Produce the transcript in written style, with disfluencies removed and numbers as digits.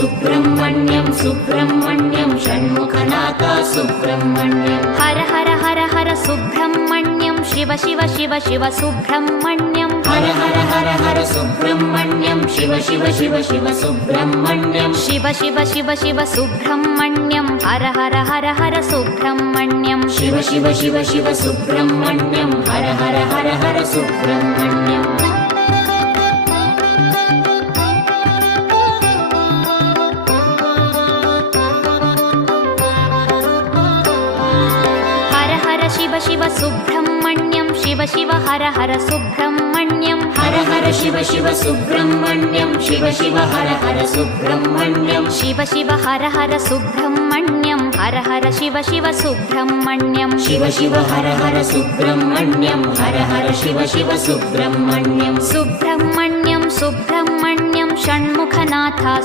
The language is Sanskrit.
सुब्रह्मण्यं सुब्रह्मण्यं षण्मुखनाथा सुब्रह्मण्यं हर हर हर हर सुब्रह्मण्यं शिव शिव शिव शिव सुब्रह्मण्यं हर हर हर हर सुब्रह्मण्यं शिव शिव शिव शिव सुब्रह्मण्यं शिव शिव शिव शिव सुब्रह्मण्यं हर हर हर हर सुब्रह्मण्यं शिव शिव शिव शिव सुब्रह्मण्यं हर हर हर हर सुब्रह्मण्यं शिव शिव सुब्रह्मण्यं शिव शिव हर हर सुब्रह्मण्यं हर हर शिव शिव सुब्रह्मण्यं शिव शिव हर हर सुब्रह्मण्यं शिव शिव हर हर सुब्रह्मण्यं हर हर शिव शिव सुब्रह्मण्यं शिव शिव हर हर सुब्रह्मण्यं हर हर शिव शिव सुब्रह्मण्यं सुब्रह्मण्यं सुब्रह्मण्यं षण्मुखनाथा